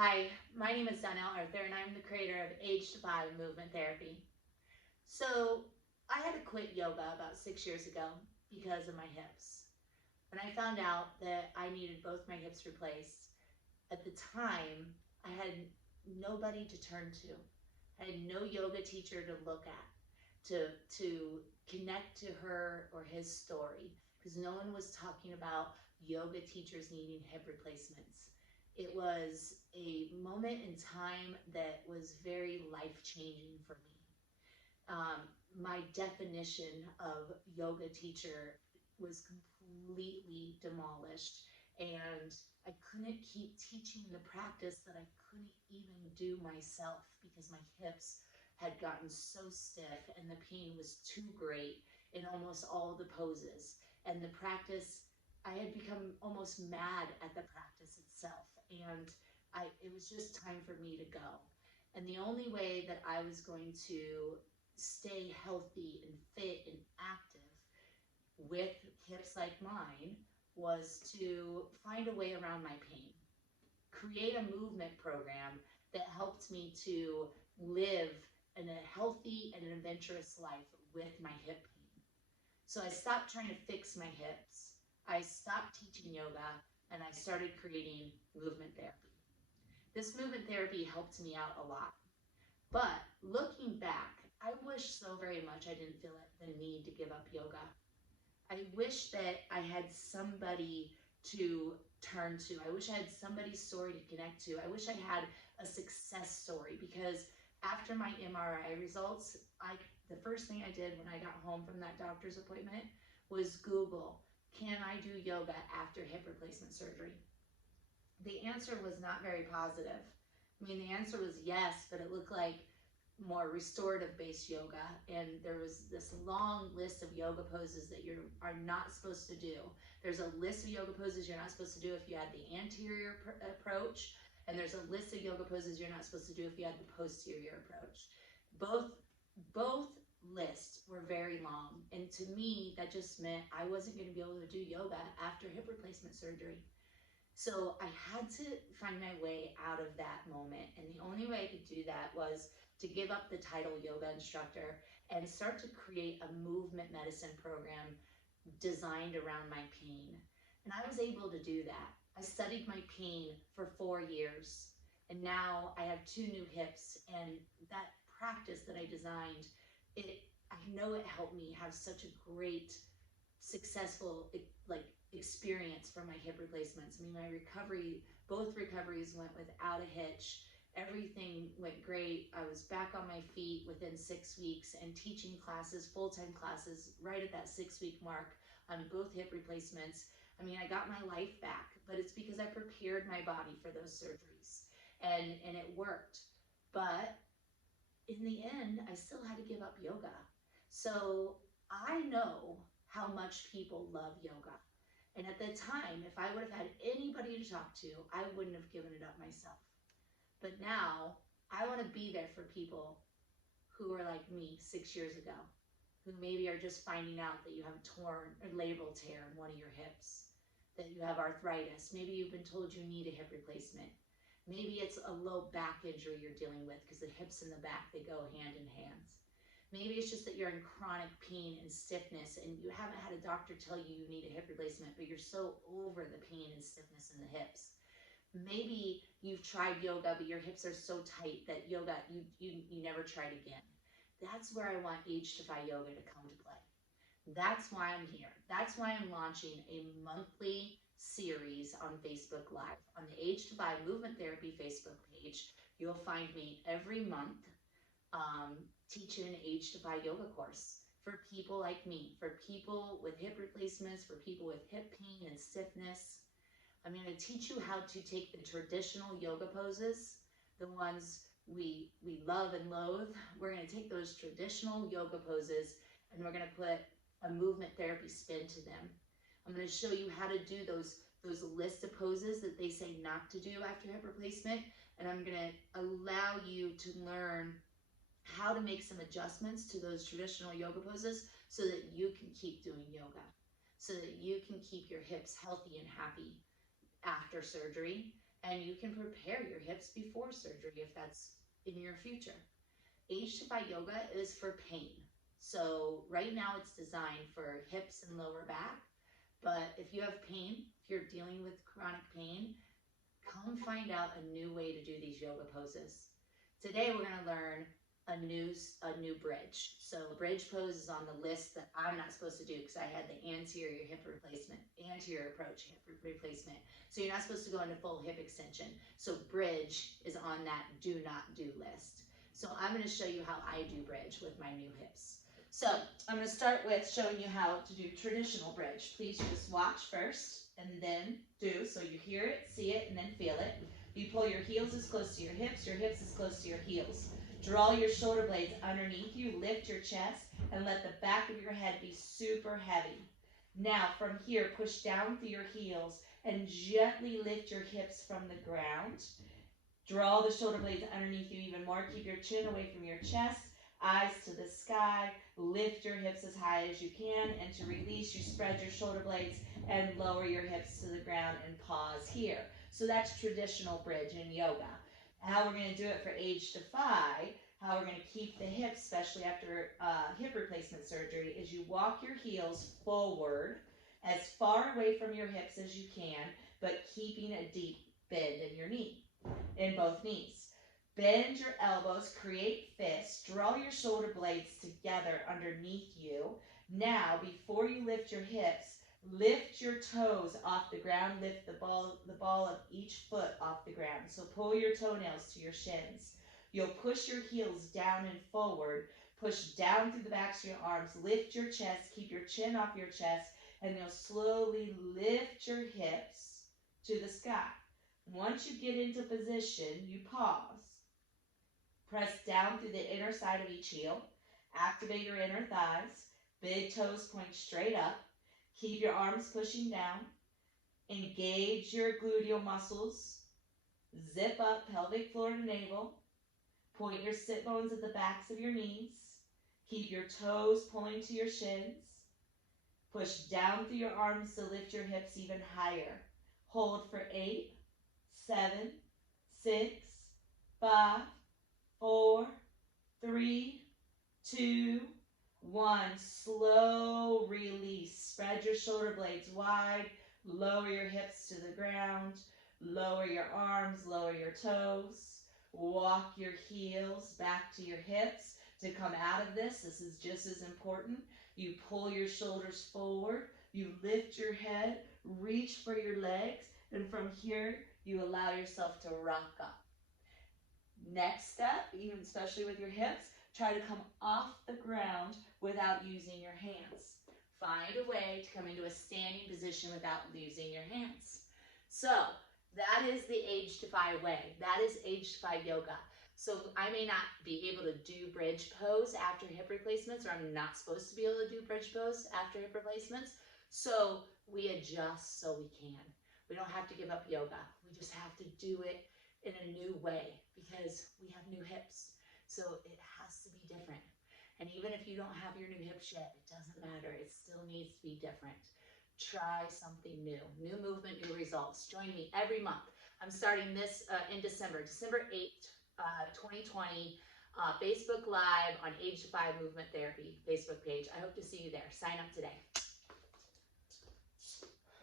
Hi, my name is Donnell Arthur and I'm the creator of AgeDEFY Movement Therapy. So I had to quit yoga about 6 years ago because of my hips. When I found out that I needed both my hips replaced, at the time I had nobody to turn to. I had no yoga teacher to look at, to connect to her or his story, because no one was talking about yoga teachers needing hip replacements. It was a moment in time that was very life-changing for me. My definition of yoga teacher was completely demolished, and I couldn't keep teaching the practice that I couldn't even do myself because my hips had gotten so stiff and the pain was too great in almost all the poses. And the practice, I had become almost mad at the practice itself, and it was just time for me to go. And the only way that I was going to stay healthy and fit and active with hips like mine was to find a way around my pain, create a movement program that helped me to live in a healthy and an adventurous life with my hip pain. So I stopped trying to fix my hips. I stopped teaching yoga and I started creating movement therapy. This movement therapy helped me out a lot. But looking back, I wish so very much I didn't feel the need to give up yoga. I wish that I had somebody to turn to. I wish I had somebody's story to connect to. I wish I had a success story, because after my MRI results, the first thing I did when I got home from that doctor's appointment was Google, can I do yoga after hip replacement surgery? The answer was not very positive. I mean, the answer was yes, but it looked like more restorative based yoga, and there was this long list of yoga poses that you are not supposed to do. There's a list of yoga poses you're not supposed to do if you had the anterior approach, and there's a list of yoga poses you're not supposed to do if you had the posterior approach. Both lists were very long, and to me that just meant I wasn't going to be able to do yoga after hip replacement surgery. So I had to find my way out of that moment, and the only way I could do that was to give up the title yoga instructor and start to create a movement medicine program designed around my pain. And I was able to do that. I studied my pain for 4 years, and now I have 2 new hips, and that practice that I designed, I know it helped me have such a great, successful experience for my hip replacements. I mean, my recovery, both recoveries went without a hitch. Everything went great. I was back on my feet within 6 weeks and teaching classes, full-time classes, right at that 6-week mark on both hip replacements. I mean, I got my life back, but it's because I prepared my body for those surgeries, and it worked. But in the end, I still had to give up yoga. So I know how much people love yoga. And at the time, if I would have had anybody to talk to, I wouldn't have given it up myself. But now I want to be there for people who are like me 6 years ago, who maybe are just finding out that you have a torn or labral tear in one of your hips, that you have arthritis. Maybe you've been told you need a hip replacement. Maybe it's a low back injury you're dealing with, because the hips and the back, they go hand in hand. Maybe it's just that you're in chronic pain and stiffness and you haven't had a doctor tell you you need a hip replacement, but you're so over the pain and stiffness in the hips. Maybe you've tried yoga, but your hips are so tight that yoga, you never tried again. That's where I want AgeDEFY Yoga to come to play. That's why I'm here. That's why I'm launching a monthly series on Facebook Live. On the AgeDEFY Movement Therapy Facebook page, you'll find me every month teaching an AgeDEFY yoga course for people like me, for people with hip replacements, for people with hip pain and stiffness. I'm going to teach you how to take the traditional yoga poses, the ones we love and loathe. We're going to take those traditional yoga poses and we're going to put a movement therapy spin to them. I'm going to show you how to do those list of poses that they say not to do after hip replacement, and I'm going to allow you to learn how to make some adjustments to those traditional yoga poses so that you can keep doing yoga, so that you can keep your hips healthy and happy after surgery, and you can prepare your hips before surgery if that's in your future. AgeDEFY Yoga is for pain. So right now it's designed for hips and lower back, but if you have pain, if you're dealing with chronic pain, come find out a new way to do these yoga poses. Today we're going to learn a new bridge. So bridge pose is on the list that I'm not supposed to do because I had the anterior hip replacement, anterior approach hip replacement. So you're not supposed to go into full hip extension. So bridge is on that do not do list. So I'm going to show you how I do bridge with my new hips. So I'm going to start with showing you how to do traditional bridge. Please just watch first and then do. So you hear it, see it, and then feel it. You pull your heels as close to your hips as close to your heels. Draw your shoulder blades underneath you, lift your chest, and let the back of your head be super heavy. Now from here, push down through your heels and gently lift your hips from the ground. Draw the shoulder blades underneath you even more. Keep your chin away from your chest, eyes to the sky. Lift your hips as high as you can, and to release, you spread your shoulder blades and lower your hips to the ground and pause here. So that's traditional bridge in yoga. How we're going to do it for AgeDEFY, how we're going to keep the hips, especially after hip replacement surgery, is you walk your heels forward as far away from your hips as you can, but keeping a deep bend in your knee, in both knees. Bend your elbows, create fists, draw your shoulder blades together underneath you. Now, before you lift your hips, lift your toes off the ground, lift the ball of each foot off the ground. So pull your toenails to your shins. You'll push your heels down and forward, push down through the backs of your arms, lift your chest, keep your chin off your chest, and you'll slowly lift your hips to the sky. Once you get into position, you pause. Press down through the inner side of each heel. Activate your inner thighs. Big toes point straight up. Keep your arms pushing down. Engage your gluteal muscles. Zip up pelvic floor to navel. Point your sit bones at the backs of your knees. Keep your toes pulling to your shins. Push down through your arms to lift your hips even higher. Hold for 8, 7, 6, 5, 4, 3, 2, 1. Slow release. Spread your shoulder blades wide. Lower your hips to the ground. Lower your arms. Lower your toes. Walk your heels back to your hips. To come out of this, this is just as important. You pull your shoulders forward. You lift your head. Reach for your legs. And from here, you allow yourself to rock up. Next step, even especially with your hips, try to come off the ground without using your hands. Find a way to come into a standing position without using your hands. So that is the AgeDEFY way. That is AgeDEFY Yoga. So I may not be able to do bridge pose after hip replacements, or I'm not supposed to be able to do bridge pose after hip replacements. So we adjust so we can. We don't have to give up yoga. We just have to do it in a new way because we have new hips. So it has to be different. And even if you don't have your new hips yet, it doesn't matter. It still needs to be different. Try something new. New movement, new results. Join me every month. I'm starting this in December 8th, 2020, Facebook Live on AgeDEFY Movement Therapy Facebook page. I hope to see you there. Sign up today.